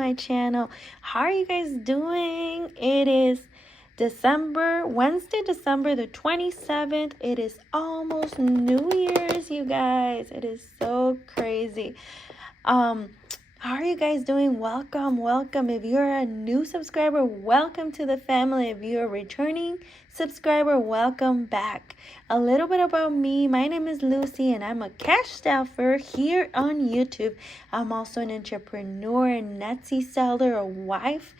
my channel. How are you guys doing? It is Wednesday, December the 27th. It is almost New Year's, you guys. It is so crazy. How are you guys doing? Welcome. If you're a new subscriber, welcome to the family. If you're a returning subscriber, welcome back. A little bit about me. My name is Lucy and I'm a cash staffer here on YouTube. I'm also an entrepreneur, a Etsy seller, a wife,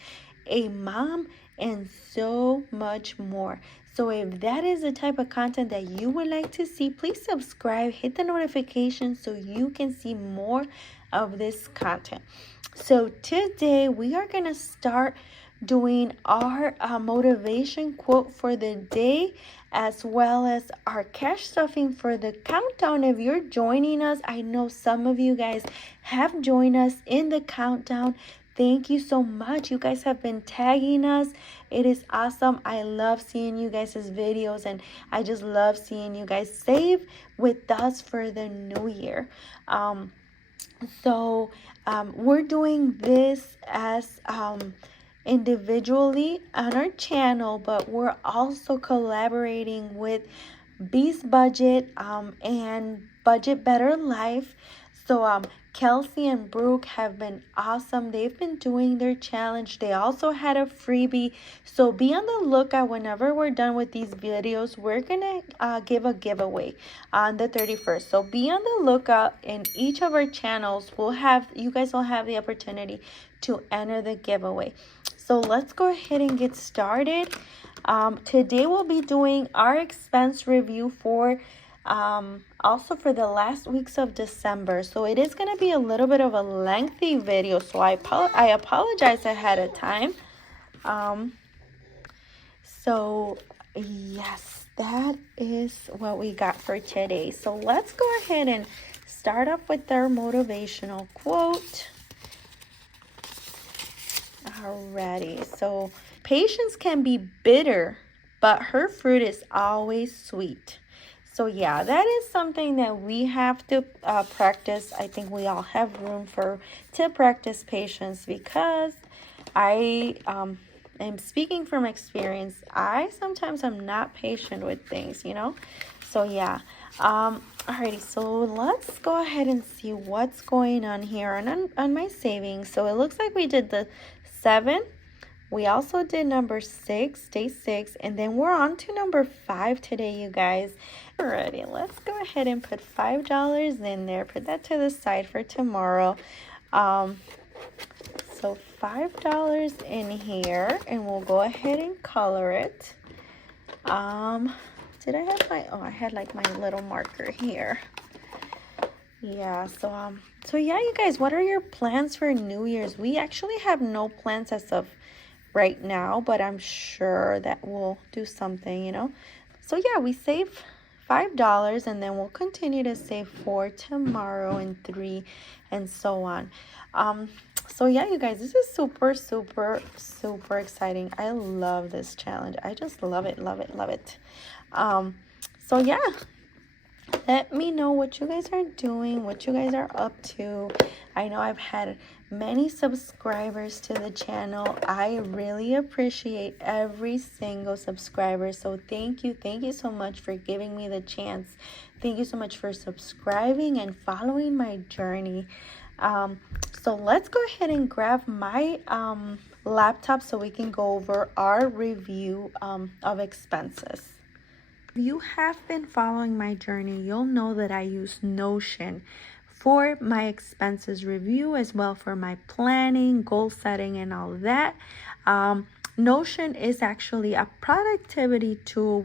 a mom, and so much more. So if that is the type of content that you would like to see, please subscribe, hit the notification so you can see more of this content. So today we are going to start doing our motivation quote for the day, as well as our cash stuffing for the countdown. If you're joining us, I know some of you guys have joined us in the countdown. Thank you so much. You guys have been tagging us. It is awesome. I love seeing you guys' videos, and I just love seeing you guys save with us for the new year. We're doing this as individually on our channel, but we're also collaborating with Beast Budget and Budget Better Life. So Kelsey and Brooke have been awesome. They've been doing their challenge. They also had a freebie. So be on the lookout. Whenever we're done with these videos, we're going to give a giveaway on the 31st. So be on the lookout. In each of our channels, you guys will have the opportunity to enter the giveaway. So let's go ahead and get started. Today we'll be doing our expense review for also for the last weeks of December. So it is going to be a little bit of a lengthy video, so I apologize ahead of time. So yes, that is what we got for today. So let's go ahead and start off with our motivational quote. Alrighty, so patience can be bitter, but her fruit is always sweet. So yeah, that is something that we have to practice. I think we all have room to practice patience, because I am speaking from experience. I sometimes am not patient with things, So yeah. Alrighty, so let's go ahead and see what's going on here on my savings. So it looks like we did the 7. We also did number 6, day 6, and then we're on to number 5 today, you guys. Alrighty, let's go ahead and put $5 in there. Put that to the side for tomorrow. So $5 in here, and we'll go ahead and color it. Did I have I had like my little marker here. Yeah, so yeah, you guys, what are your plans for New Year's? We actually have no plans as of right now, but I'm sure that we'll do something, So yeah, we save $5, and then we'll continue to save 4 tomorrow and 3 and so on. So yeah, you guys, this is super exciting. I love this challenge. I just love it. So yeah, let me know what you guys are doing, what you guys are up to. I know I've had many subscribers to the channel. I really appreciate every single subscriber. So thank you so much for giving me the chance. Thank you so much for subscribing and following my journey. So let's go ahead and grab my laptop so we can go over our review of expenses. If you have been following my journey, you'll know that I use Notion for my expenses review, as well for my planning, goal setting, and all that. Notion is actually a productivity tool,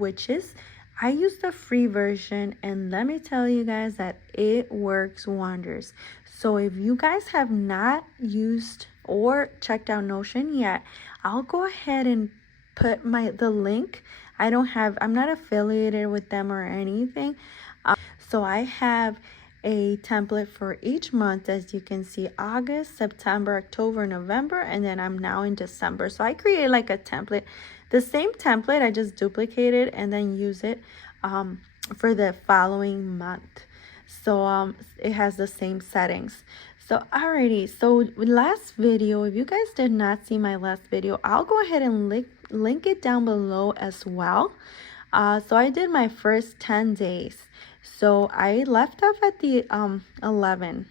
I use the free version, and let me tell you guys that it works wonders. So if you guys have not used or checked out Notion yet, I'll go ahead and put the link. I'm not affiliated with them or anything. So I have a template for each month, as you can see: August, September, October, November, and then I'm now in December. So I created like a template, the same template, I just duplicated and then use it for the following month. So it has the same settings. So alrighty, so last video, if you guys did not see my last video, I'll go ahead and link it down below as well. So I did my first 10 days. So I left off at the 11.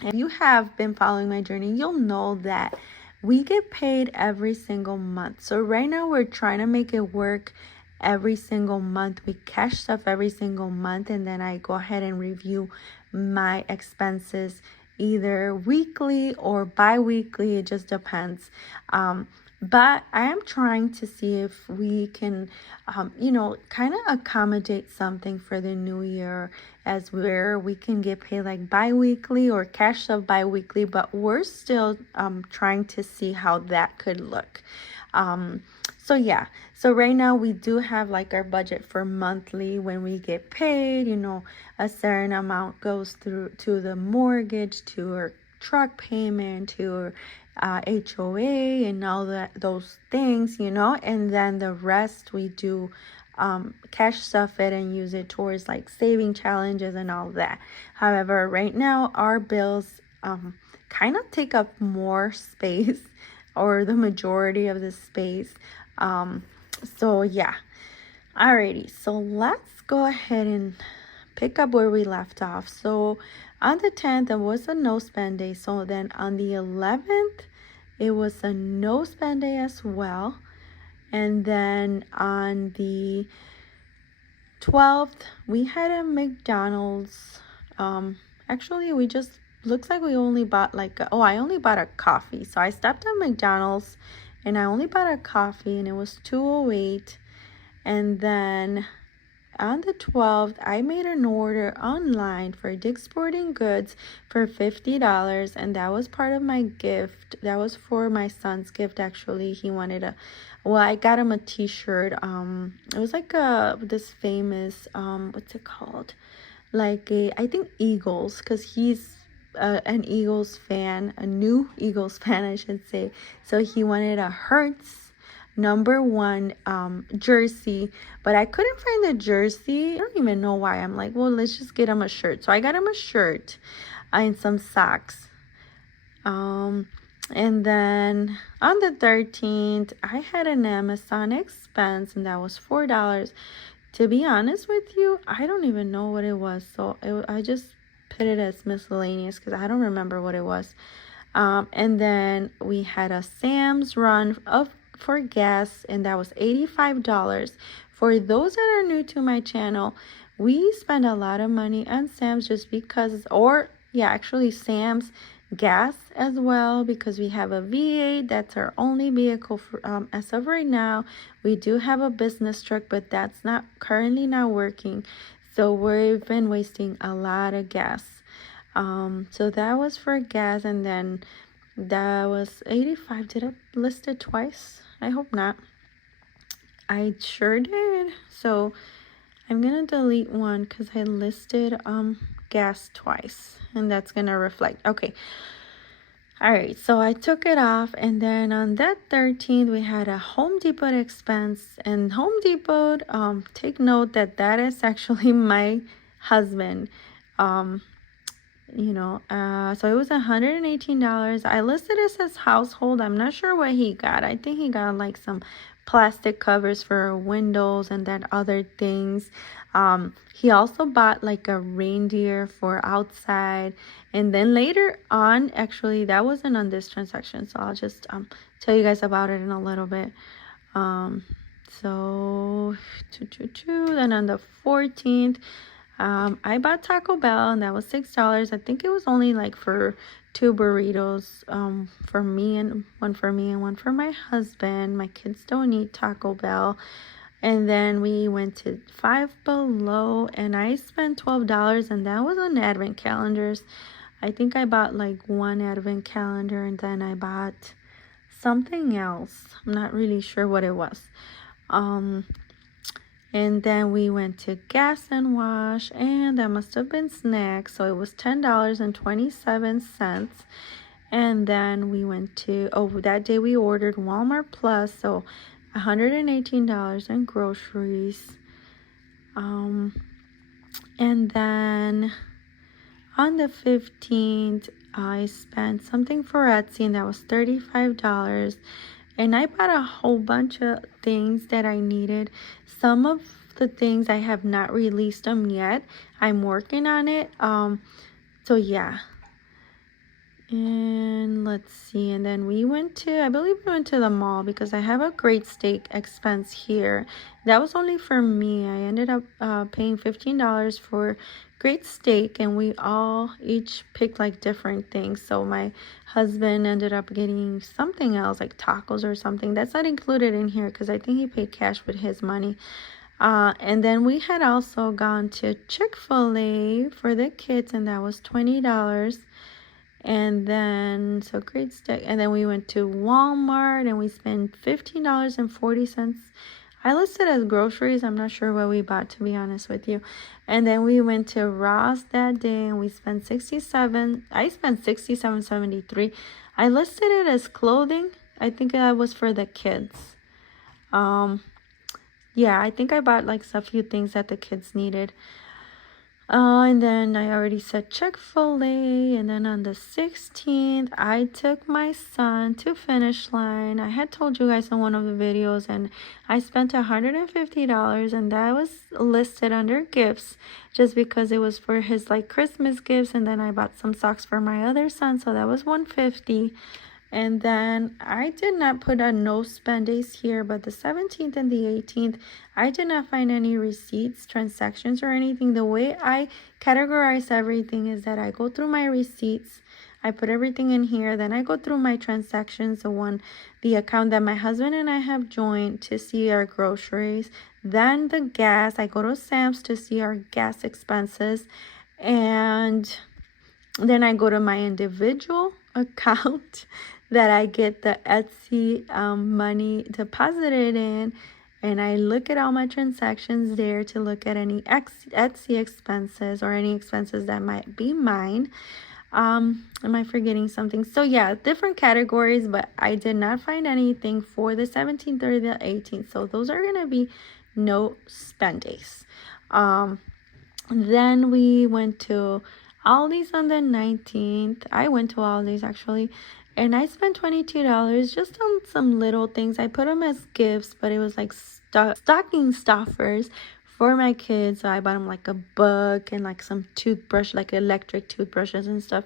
If you have been following my journey, you'll know that we get paid every single month. So right now we're trying to make it work every single month. We cash stuff every single month, and then I go ahead and review my expenses either weekly or bi-weekly. It just depends. But I am trying to see if we can, kind of accommodate something for the new year, as where we can get paid like bi-weekly or cash stuff bi-weekly, but we're still trying to see how that could look. So yeah, so right now we do have like our budget for monthly. When we get paid, a certain amount goes through to the mortgage, to our truck payment, to our HOA and all those things, and then the rest we do cash stuff it and use it towards like saving challenges and all that. However, right now our bills kind of take up more space, or the majority of the space. So yeah, alrighty, so let's go ahead and pick up where we left off. So on the 10th, it was a no spend day. So then on the 11th, it was a no spend day as well. And then on the 12th, we had a McDonald's. Actually, we just looks like we only bought I only bought a coffee. So I stopped at McDonald's and I only bought a coffee, and it was $2.08. And then on the 12th, I made an order online for Dick's Sporting Goods for $50, and that was part of my gift. That was for my son's gift, actually. He wanted I got him a t-shirt. It was like this famous, what's it called? I think Eagles, because he's an Eagles fan, a new Eagles fan, I should say. So he wanted a Hertz #1 jersey, but I couldn't find the jersey. I don't even know why. I'm like, well, let's just get him a shirt. So I got him a shirt and some socks. And then on the 13th, I had an Amazon expense, and that was $4. To be honest with you, I don't even know what it was. So I just put it as miscellaneous because I don't remember what it was. And then we had a Sam's run for gas, and that was $85. For those that are new to my channel, we spend a lot of money on Sam's just because, actually Sam's gas as well, because we have a V8. That's our only vehicle for as of right now. We do have a business truck, but that's currently not working, so we've been wasting a lot of gas. So that was for gas, and then that was 85. Did I list it twice? I hope not. I sure did. So I'm gonna delete one because I listed gas twice, and that's gonna reflect. Okay. All right, so I took it off, and then on that 13th, we had a Home Depot expense. And Home Depot, take note that is actually my husband. So it was $118. I listed this as household. I'm not sure what he got. I think he got like some plastic covers for windows and then other things. He also bought like a reindeer for outside. And then later on, actually, that wasn't on this transaction, so I'll just tell you guys about it in a little bit. So then on the 14th, I bought Taco Bell, and that was $6. I think it was only like for 2 burritos, for me and one for my husband. My kids don't eat Taco Bell. And then we went to Five Below, and I spent $12, and that was on advent calendars. I think I bought like one advent calendar, and then I bought something else. I'm not really sure what it was. And then we went to Gas and Wash, and that must have been snacks. So it was $10.27. And then we went to, that day we ordered Walmart Plus, so $118 in groceries. And then on the 15th, I spent something for Etsy, and that was $35. And I bought a whole bunch of things that I needed. Some of the things I have not released them yet. I'm working on it. So yeah. And let's see, and then I believe we went to the mall because I have a great steak expense here. That was only for me. I ended up paying $15 for great steak, and we all each picked like different things. So my husband ended up getting something else, like tacos or something. That's not included in here because I think he paid cash with his money. And then we had also gone to Chick-fil-A for the kids, and that was $20. And then, so great steak. And then we went to Walmart and we spent $15.40. I listed as groceries. I'm not sure what we bought, to be honest with you. And then we went to Ross that day and we spent I spent $67.73. I listed it as clothing. I think that was for the kids. Yeah, I think I bought like a few things that the kids needed. And then I already said Chick-fil-A. And then on the 16th, I took my son to Finish Line. I had told you guys in one of the videos, and I spent $150, and that was listed under gifts just because it was for his like Christmas gifts. And then I bought some socks for my other son, so that was $150. And then I did not put a no spend days here, but the 17th and the 18th, I did not find any receipts, transactions, or anything. The way I categorize everything is that I go through my receipts, I put everything in here, then I go through my transactions, the account that my husband and I have joined to see our groceries, then the gas, I go to Sam's to see our gas expenses, and then I go to my individual account that I get the Etsy money deposited in, and I look at all my transactions there to look at any Etsy expenses or any expenses that might be mine. Am I forgetting something? So yeah, different categories, but I did not find anything for the 17th or the 18th. So those are gonna be no spend days. Then we went to Aldi's on the 19th. I went to Aldi's actually, and I spent $22 just on some little things. I put them as gifts, but it was like stocking stuffers for my kids. So I bought them like a book and like some toothbrush, like electric toothbrushes and stuff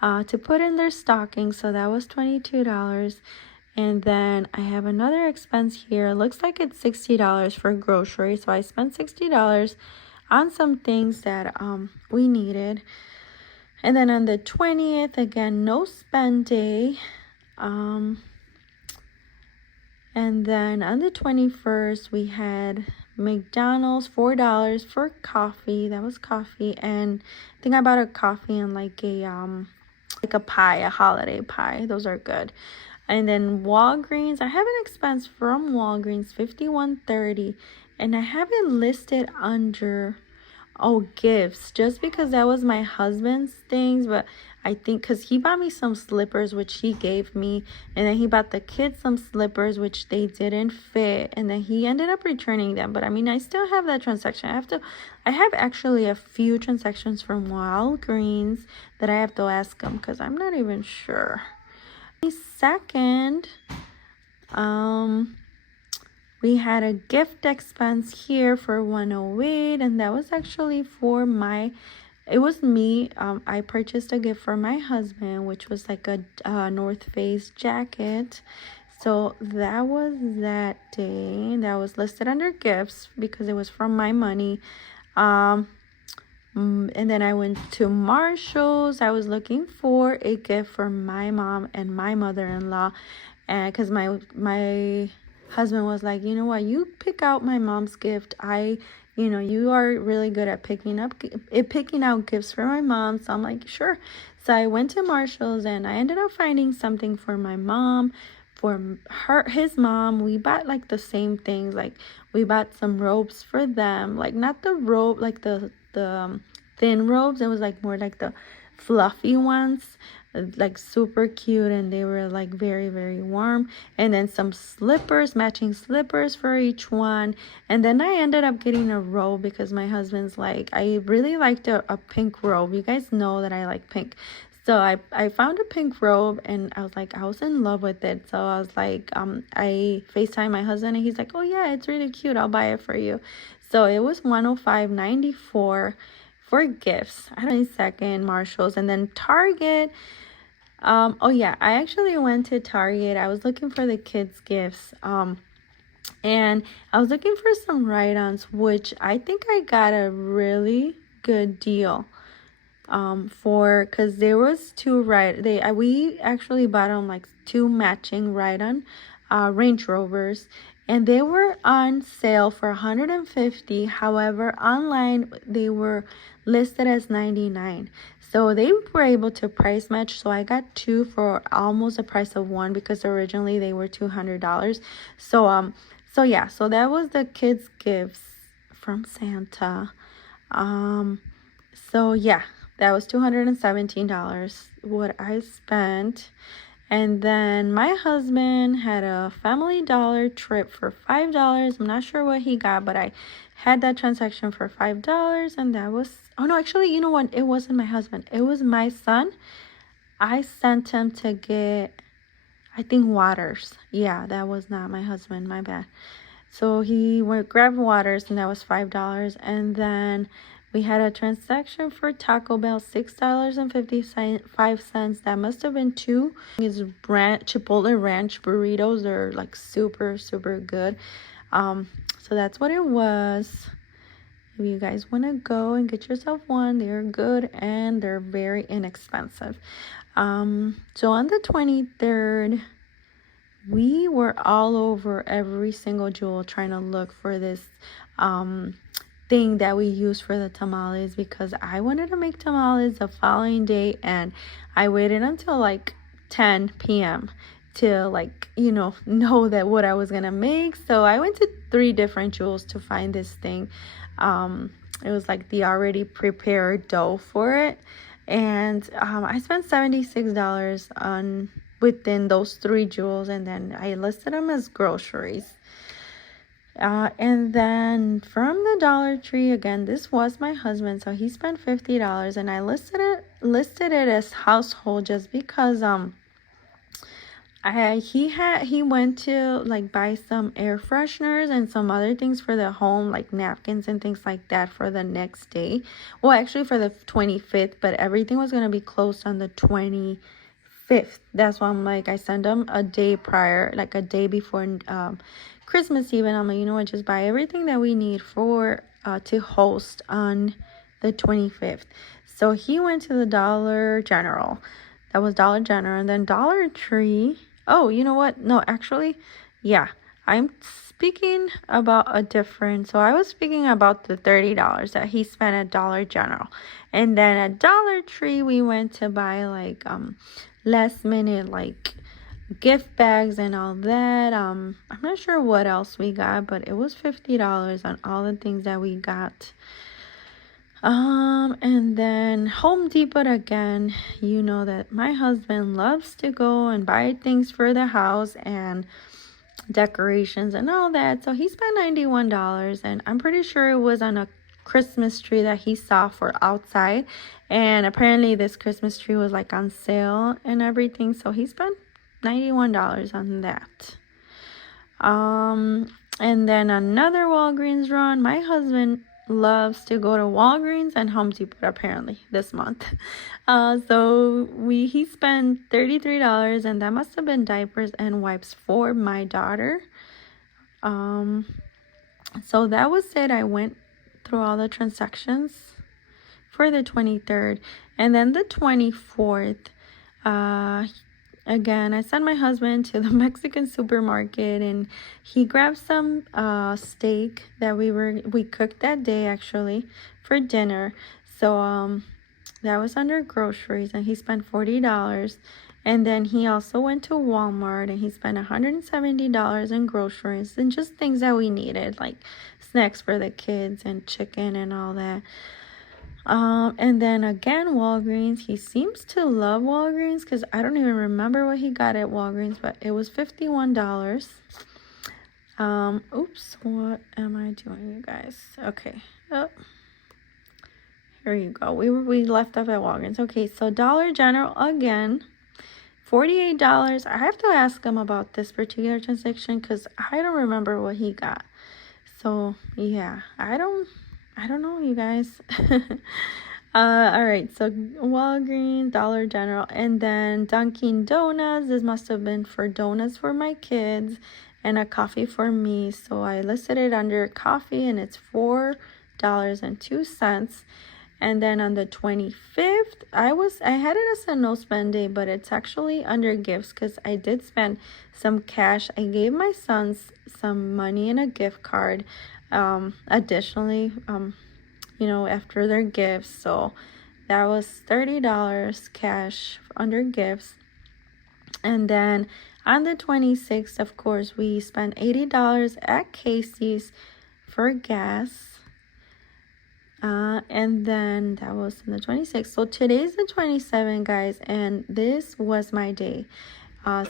to put in their stockings. So that was $22. And then I have another expense here. It looks like it's $60 for groceries. So I spent $60 on some things that we needed. And then on the 20th, again, no spend day. And then on the 21st, we had McDonald's, $4 for coffee. That was coffee. And I think I bought a coffee and like a pie, a holiday pie. Those are good. And then Walgreens, I have an expense from Walgreens, $51.30. And I have it listed under gifts, just because that was my husband's things. But I think because he bought me some slippers which he gave me, and then he bought the kids some slippers which they didn't fit, and then he ended up returning them. But I mean, I still have that transaction. I have actually a few transactions from Walgreens that I have to ask him because I'm not even sure. Second, we had a gift expense here for $108, and that was actually it was me. I purchased a gift for my husband, which was like a North Face jacket. So that was that day. That was listed under gifts because it was from my money. And then I went to Marshall's. I was looking for a gift for my mom and my mother-in-law, and because my husband was like, you know what, you pick out my mom's gift. You are really good at picking out gifts for my mom. So I'm like, sure. So I went to Marshall's and I ended up finding something for my mom, for his mom. We bought like the same things. Like we bought some robes for them, like not the robe, like the thin robes. It was like more like the fluffy ones, like super cute, and they were like very, very warm. And then some slippers, matching slippers for each one. And then I ended up getting a robe because my husband's like, I really liked a pink robe. You guys know that I like pink. So I found a pink robe, and I was like, I was in love with it. So I was like, I FaceTime my husband, and he's like, oh yeah, it's really cute, I'll buy it for you. So it was 105.94 for gifts. I don't know, second Marshalls, and then Target. Oh yeah, I actually went to Target. I was looking for the kids gifts. And I was looking for some ride-ons, which I think I got a really good deal for, because there was two we actually bought them like two matching ride-on Range Rovers, and they were on sale for 150. However, online they were listed as 99. So they were able to price match, so I got two for almost the price of one, because originally they were $200. So yeah, so that was the kids gifts from Santa. So yeah, that was $217 what I spent. And then my husband had a Family Dollar trip for $5. I'm not sure what he got, but I had that transaction for $5, and that was, oh no, actually, you know what? It wasn't my husband. It was my son. I sent him to get, I think, waters. Yeah, that was not my husband. My bad. So he went grab waters, and that was $5. And then we had a transaction for Taco Bell, $6.55. That must have been two. His Chipotle ranch burritos are like super, super good. So that's what it was. If you guys want to go and get yourself one, they're good and they're very inexpensive. So on the 23rd, we were all over every single jewel trying to look for this thing that we use for the tamales, because I wanted to make tamales the following day, and I waited until like 10 p.m. to know that what I was gonna make. So I went to 3 different jewels to find this thing. It was like the already prepared dough for it, and I spent $76 on within those 3 jewels, and then I listed them as groceries. And then from the Dollar Tree, again, this was my husband, so he spent $50, and I listed it as household, just because he went to like buy some air fresheners and some other things for the home, like napkins and things like that, for the next day. Well, actually for the 25th, but everything was gonna be closed on the 25th. That's why I'm like, I sent them a day prior, like a day before Christmas Eve, and I'm like, you know what, just buy everything that we need for to host on the 25th. So he went to the Dollar General. That was Dollar General. And then Dollar Tree. Oh, you know what? No, actually, yeah. I'm speaking about a different. So I was speaking about the $30 that he spent at Dollar General. And then at Dollar Tree, we went to buy like last minute like gift bags and all that. I'm not sure what else we got, but it was $50 on all the things that we got. And then Home Depot again. You know that my husband loves to go and buy things for the house and decorations and all that. So he spent $91, and I'm pretty sure it was on a Christmas tree that he saw for outside. And apparently this Christmas tree was like on sale and everything. So he spent $91 on that. And then another Walgreens run. My husband loves to go to Walgreens and Home Depot apparently this month. So he spent $33, and that must have been diapers and wipes for my daughter. So that was it. I went through all the transactions for the 23rd, and then the 24th, again, I sent my husband to the Mexican supermarket, and he grabbed some steak that we cooked that day actually for dinner. So that was under groceries, and he spent $40. And then he also went to Walmart, and he spent $170 in groceries and just things that we needed, like snacks for the kids and chicken and all that. And then again, Walgreens. He seems to love Walgreens, because I don't even remember what he got at Walgreens, but it was $51. Oops, what am I doing, you guys? Okay. Oh, Here you go. We left off at Walgreens. Okay, so Dollar General again. $48. I have to ask him about this particular transaction because I don't remember what he got. So yeah, I don't know, you guys. All right, so Walgreens, Dollar General, and then Dunkin' Donuts. This must have been for donuts for my kids and a coffee for me. So I listed it under coffee, and it's $4.02. And then on the 25th, I had it as a no spend day, but it's actually under gifts because I did spend some cash. I gave my sons some money in a gift card, additionally, after their gifts. So that was $30 cash under gifts. And then on the 26th, of course, we spent $80 at Casey's for gas. And then that was on the 26th. So today's the 27th, guys, and this was my day.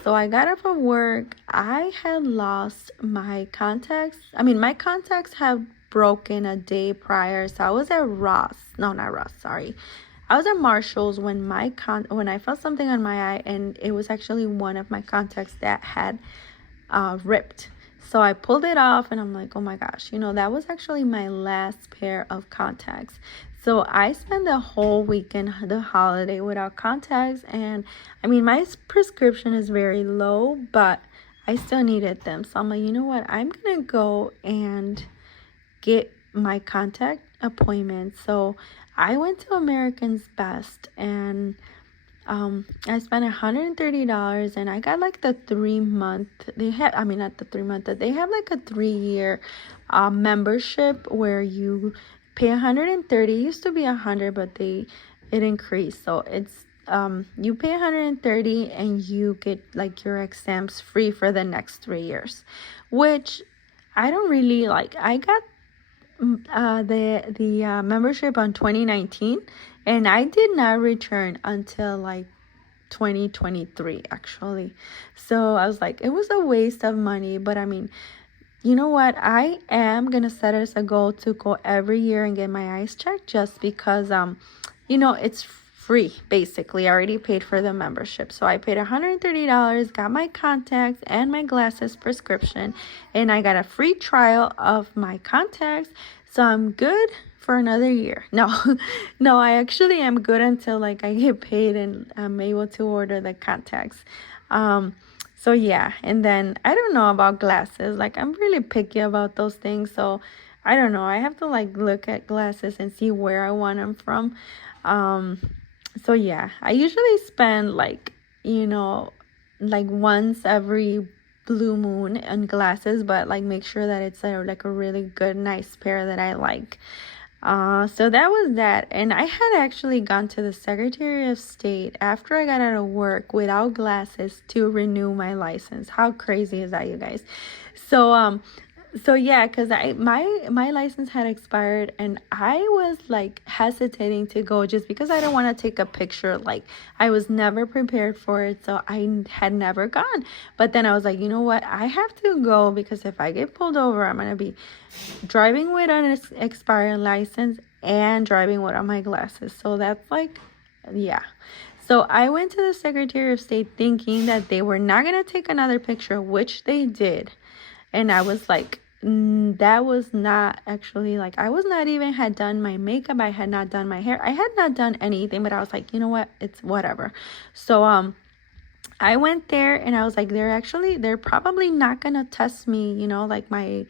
So I got up from work. I had lost my contacts. My contacts have broken a day prior. So I was at I was at Marshall's when when I felt something on my eye, and it was actually one of my contacts that had ripped. So I pulled it off, and I'm like, oh my gosh, that was actually my last pair of contacts. So I spent the whole weekend, the holiday, without contacts. And my prescription is very low, but I still needed them. So I'm like, you know what? I'm going to go and get my contact appointment. So I went to American's Best, and I spent $130, and I got like the 3-month. They have, not the 3-month. They have like a 3-year membership where you pay $130. It used to be $100, but it increased. So it's you pay $130 and you get like your exams free for the next 3 years, which I don't really like. I got the membership on 2019, and I did not return until like 2023 actually. So I was like, it was a waste of money. But you know what, I am gonna set it as a goal to go every year and get my eyes checked, just because it's free. Basically, I already paid for the membership. So I paid $130, got my contacts and my glasses prescription, and I got a free trial of my contacts. So I'm good for another year. No, I actually am good until like I get paid and I'm able to order the contacts. So yeah, and then I don't know about glasses. Like, I'm really picky about those things. So I don't know. I have to like look at glasses and see where I want them from. So yeah, I usually spend like once every blue moon on glasses, but like make sure that it's a really good, nice pair that I like. So that was that. And I had actually gone to the Secretary of State after I got out of work without glasses to renew my license. How crazy is that, you guys? So yeah, because my license had expired, and I was like hesitating to go just because I don't want to take a picture. Like, I was never prepared for it, so I had never gone. But then I was like, you know what? I have to go, because if I get pulled over, I'm going to be driving with an expired license and driving without my glasses. So that's like, yeah. So I went to the Secretary of State thinking that they were not going to take another picture, which they did. And I was like, that was not actually, like, I was not even had done my makeup. I had not done my hair. I had not done anything, but I was like, you know what? It's whatever. So, I went there, and I was like, they're probably not going to test me, like my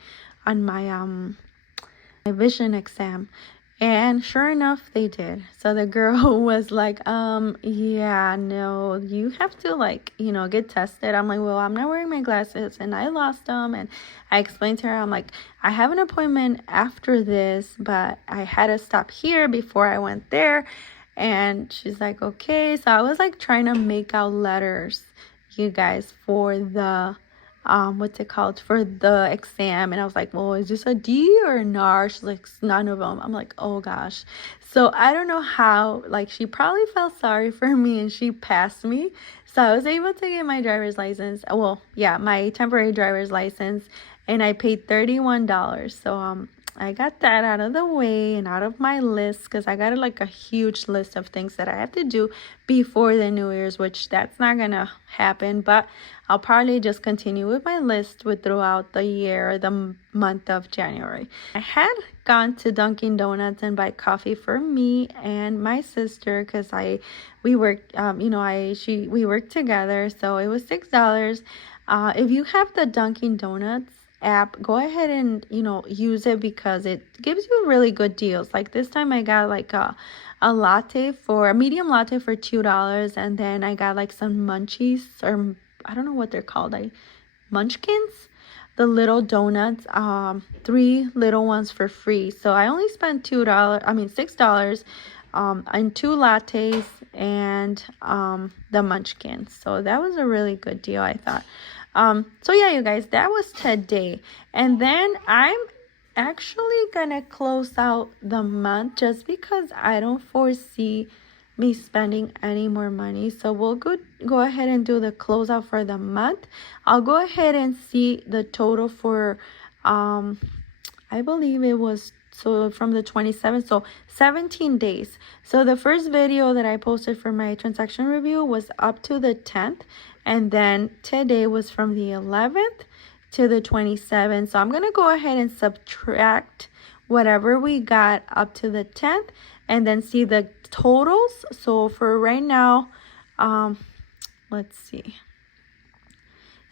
vision exam. And sure enough, they did. So the girl was like, yeah, no, you have to get tested. I'm like, well, I'm not wearing my glasses, and I lost them. And I explained to her, I'm like, I have an appointment after this, but I had to stop here before I went there. And she's like, okay. So I was like trying to make out letters, you guys, for the for the exam. And I was like, well, is this a D or an R? She's like, none of them. I'm like, oh gosh. So I don't know how, she probably felt sorry for me, and she passed me. So I was able to get my driver's license. Well, yeah, my temporary driver's license, and I paid $31. So I got that out of the way and out of my list, because I got like a huge list of things that I have to do before the New Year's, which that's not gonna happen, but I'll probably just continue with my list with throughout the year, the month of January. I had gone to Dunkin' Donuts and buy coffee for me and my sister, because we worked we worked together, so it was $6. If you have the Dunkin' Donuts app, go ahead and use it, because it gives you really good deals. Like this time I got like a medium latte for $2, and then I got like some munchies, or I don't know what they're called, munchkins, the little donuts, 3 little ones for free. So I only spent $6 and 2 lattes and the munchkins. So that was a really good deal, I thought. So yeah, you guys, that was today. And then I'm actually gonna close out the month, just because I don't foresee me spending any more money. So we'll go ahead and do the closeout for the month. I'll go ahead and see the total for I believe it was, so from the 27th, so 17 days. So the first video that I posted for my transaction review was up to the 10th, and then today was from the 11th to the 27th. So I'm gonna go ahead and subtract whatever we got up to the 10th, and then see the totals. So for right now, let's see.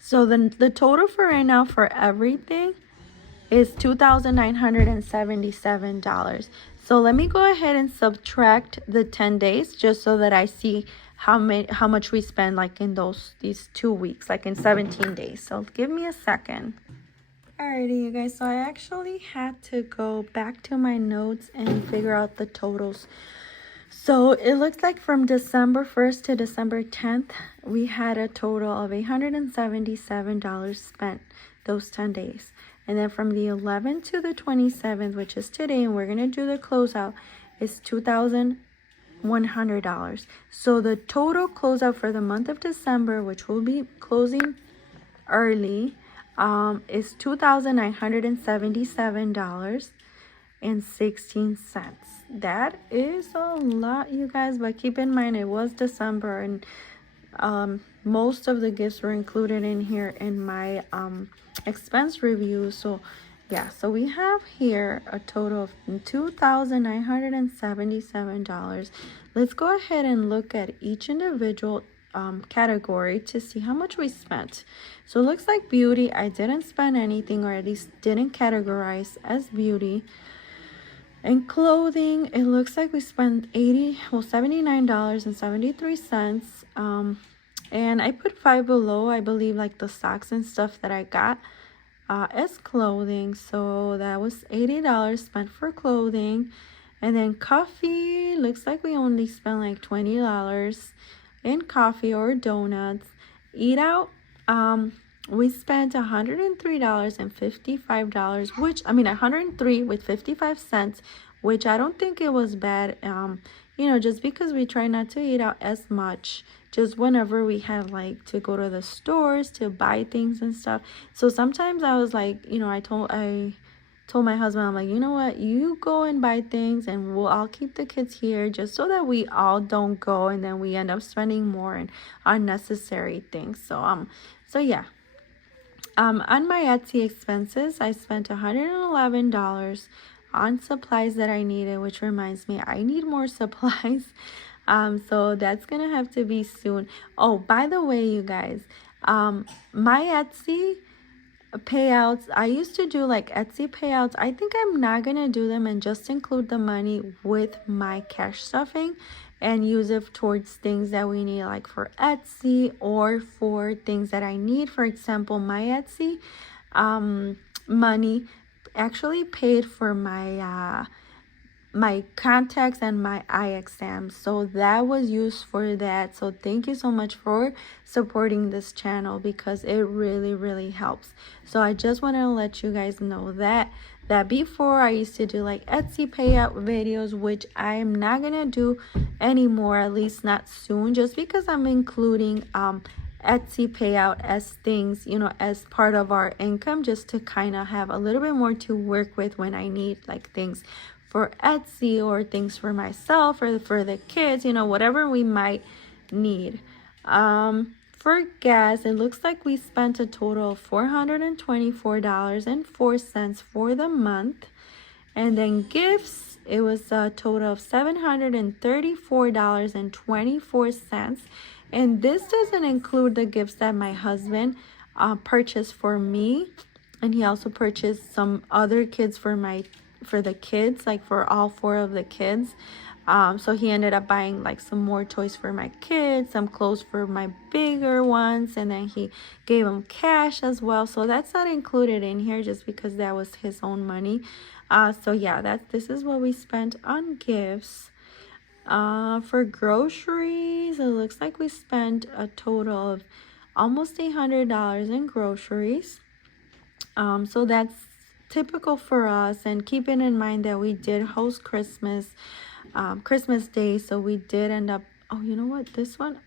So the total for right now for everything is $2,977. So let me go ahead and subtract the 10 days, just so that I see how much we spend like in these 2 weeks, like in 17 days. So give me a second. Alrighty, you guys, so I actually had to go back to my notes and figure out the totals. So it looks like from December 1st to December 10th, we had a total of $877 spent those 10 days. And then from the 11th to the 27th, which is today, and we're going to do the closeout, is $2,100. So the total closeout for the month of December, which will be closing early, is $2,977.16. That is a lot, you guys, but keep in mind it was December, and most of the gifts were included in here in my expense review. So yeah, so we have here a total of $2,977. Let's go ahead and look at each individual category to see how much we spent. So it looks like beauty, I didn't spend anything, or at least didn't categorize as beauty. And clothing, it looks like we spent $79.73. And I put 5 below, I believe, like the socks and stuff that I got as clothing. So that was $80 spent for clothing. And then coffee, looks like we only spent like $20 in coffee or donuts. Eat out, we spent $103.55, which, I mean, 103 with 55 cents, which I don't think it was bad. Just because we try not to eat out as much, just whenever we had like to go to the stores to buy things and stuff. So sometimes I was like, I told my husband, I'm like, you know what, you go and buy things, and I'll keep the kids here, just so that we all don't go and then we end up spending more on unnecessary things. So yeah. On my Etsy expenses, I spent $111 on supplies that I needed, which reminds me, I need more supplies. So that's gonna have to be soon. Oh, by the way, you guys, my Etsy payouts, I used to do like Etsy payouts. I think I'm not gonna do them and just include the money with my cash stuffing and use it towards things that we need, like for Etsy or for things that I need. For example, my Etsy money actually paid for my my contacts and my eye exams, so that was used for that. So thank you so much for supporting this channel, because it really helps. So I just want to let you guys know that before I used to do like Etsy payout videos, which I am not gonna do anymore, at least not soon, just because I'm including Etsy payout as things, you know, as part of our income, just to kind of have a little bit more to work with when I need like things for Etsy or things for myself or for the kids, you know, whatever we might need. For gas, it looks like we spent a total of $424.04 for the month. And then gifts, it was a total of $734.24. And this doesn't include the gifts that my husband purchased for me. And he also purchased some other kids for the kids, like for all 4 of the kids. So he ended up buying like some more toys for my kids, some clothes for my bigger ones, and then he gave them cash as well. So that's not included in here just because that was his own money. So yeah, this is what we spent on gifts. For groceries, it looks like we spent a total of almost $800 in groceries. So that's typical for us, and keeping in mind that we did host Christmas Day, so we did end up, oh, you know what, this one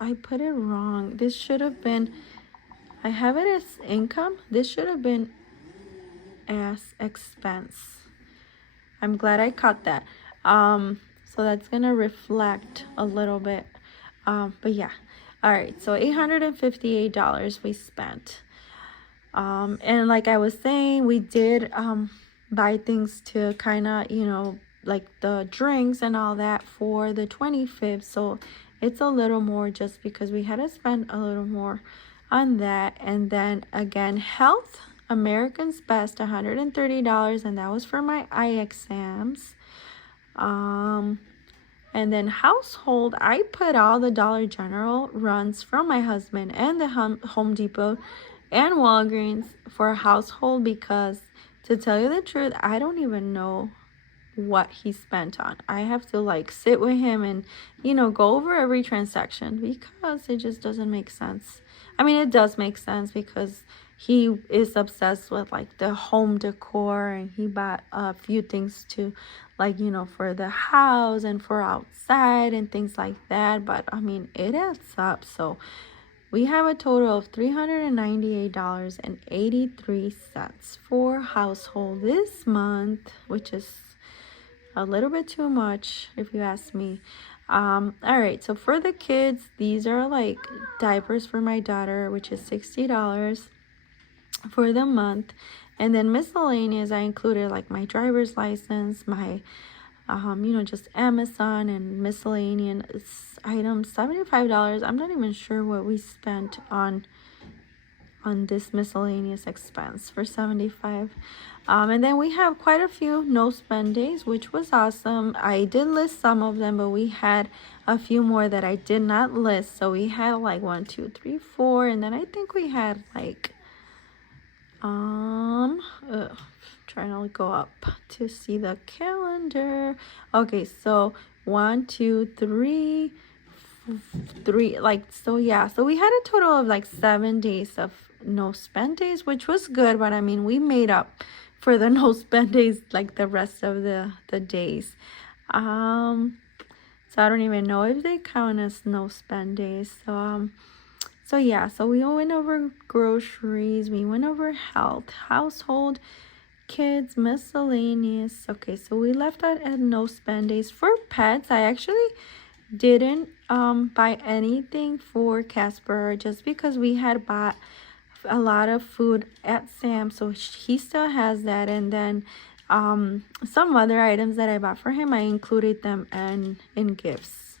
I put it wrong. This should have been, I have it as income. This should have been as expense. I'm glad I caught that. So that's gonna reflect a little bit, but yeah. All right, so $858 we spent. And like I was saying, we did buy things to kind of, you know, like the drinks and all that for the 25th. So it's a little more just because we had to spend a little more on that. And then again, health, American's Best, $130, and that was for my eye exams. And then household, I put all the Dollar General runs from my husband and the Home Depot and Walgreens for household, because to tell you the truth, I don't even know what he spent on. I have to like sit with him and, you know, go over every transaction because it just doesn't make sense. I mean, it does make sense because he is obsessed with like the home decor, and he bought a few things to, like, you know, for the house and for outside and things like that. But I mean, it adds up. So we have a total of $398.83 for household this month, which is a little bit too much if you ask me. All right, so for the kids, these are like diapers for my daughter, which is $60 for the month. And then miscellaneous, I included like my driver's license, my you know, just Amazon and miscellaneous items, $75. I'm not even sure what we spent on this miscellaneous expense for $75. And then we have quite a few no spend days, which was awesome. I did list some of them, but we had a few more that I did not list. So we had like 1, 2, 3, 4, and then I think we had like trying to go up to see the calendar. Okay, so 1, 2, 3, like, so yeah, so we had a total of like 7 days of no spend days, which was good. But I mean, we made up for the no spend days like the rest of the days. So I don't even know if they count as no spend days. So yeah, so we went over groceries, we went over health, household, kids, miscellaneous. Okay, so we left out at no spend days. For pets, I actually didn't buy anything for Casper just because we had bought a lot of food at Sam, so he still has that. And then some other items that I bought for him, I included them in gifts,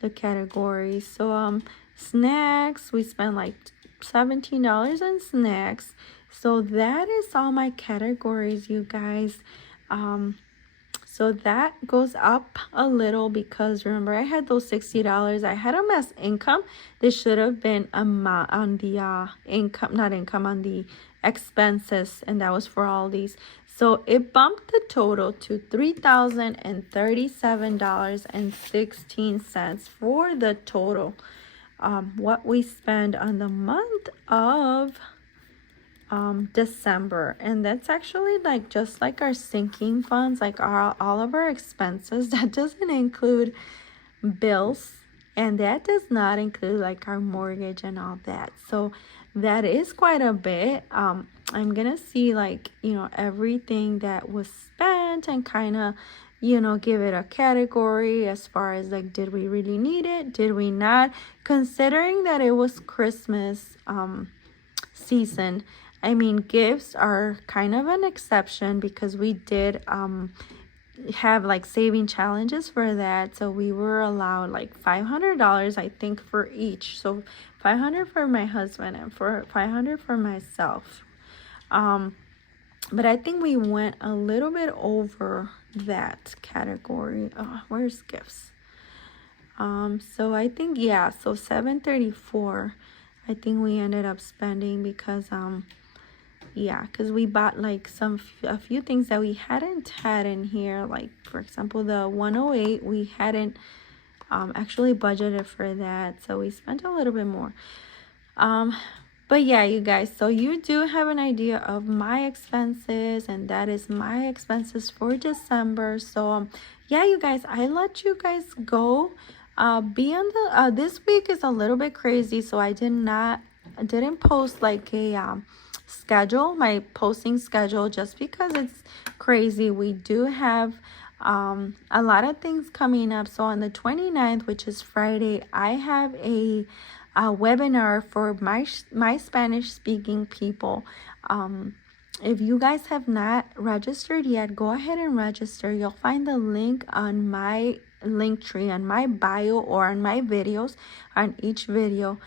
the categories. So snacks, we spent like $17 on snacks. So that is all my categories, you guys. So that goes up a little because remember I had those $60. I had them as income. This should have been on the income, not income, on the expenses, and that was for all these. So it bumped the total to $3,037.16 for the total. What we spend on the month of December, and that's actually like just like our sinking funds, like all of our expenses. That doesn't include bills, and that does not include like our mortgage and all that. So that is quite a bit. I'm gonna see like, you know, everything that was spent and kind of, you know, give it a category as far as like, did we really need it, did we not, considering that it was Christmas season. I mean, gifts are kind of an exception because we did have like saving challenges for that. So we were allowed like $500, I think, for each. So 500 for my husband and for 500 for myself. But I think we went a little bit over that category. Oh, where's gifts? So I think, yeah, so 734 I think we ended up spending because yeah, because we bought like a few things that we hadn't had in here, like for example the 108 we hadn't actually budgeted for that, so we spent a little bit more. But yeah, you guys, so you do have an idea of my expenses, and that is my expenses for December. So yeah, you guys, I let you guys go. Be on the this week is a little bit crazy, so I didn't post like a schedule, my posting schedule, just because it's crazy. We do have a lot of things coming up. So on the 29th, which is Friday, I have a webinar for my Spanish speaking people. If you guys have not registered yet, go ahead and register. You'll find the link on my link tree, on my bio, or on my videos, on each video.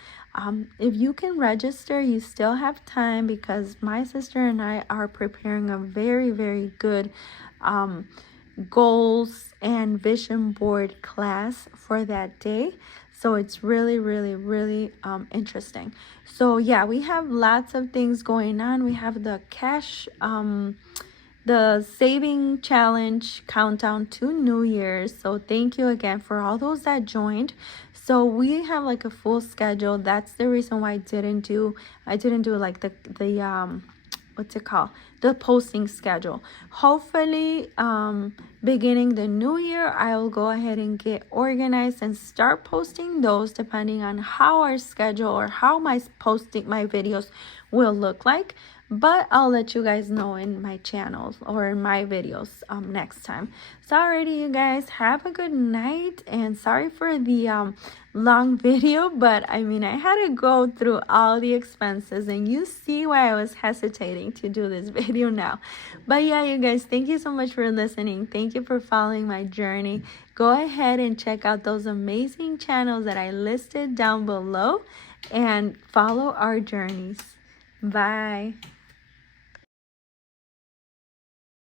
If you can register, you still have time, because my sister and I are preparing a very, very good goals and vision board class for that day. So it's really, really, really interesting. So yeah, we have lots of things going on. We have the cash, the saving challenge countdown to New Year's. So thank you again for all those that joined. So we have like a full schedule. That's the reason why I didn't do like the what's it called, the posting schedule. Hopefully beginning the new year, I will go ahead and get organized and start posting those, depending on how our schedule or how my videos will look like. But I'll let you guys know in my channels or in my videos next time. So alrighty, you guys, have a good night, and sorry for the long video, but I mean, I had to go through all the expenses, and you see why I was hesitating to do this video now. But yeah, you guys, thank you so much for listening. Thank you for following my journey. Go ahead and check out those amazing channels that I listed down below and follow our journeys. Bye.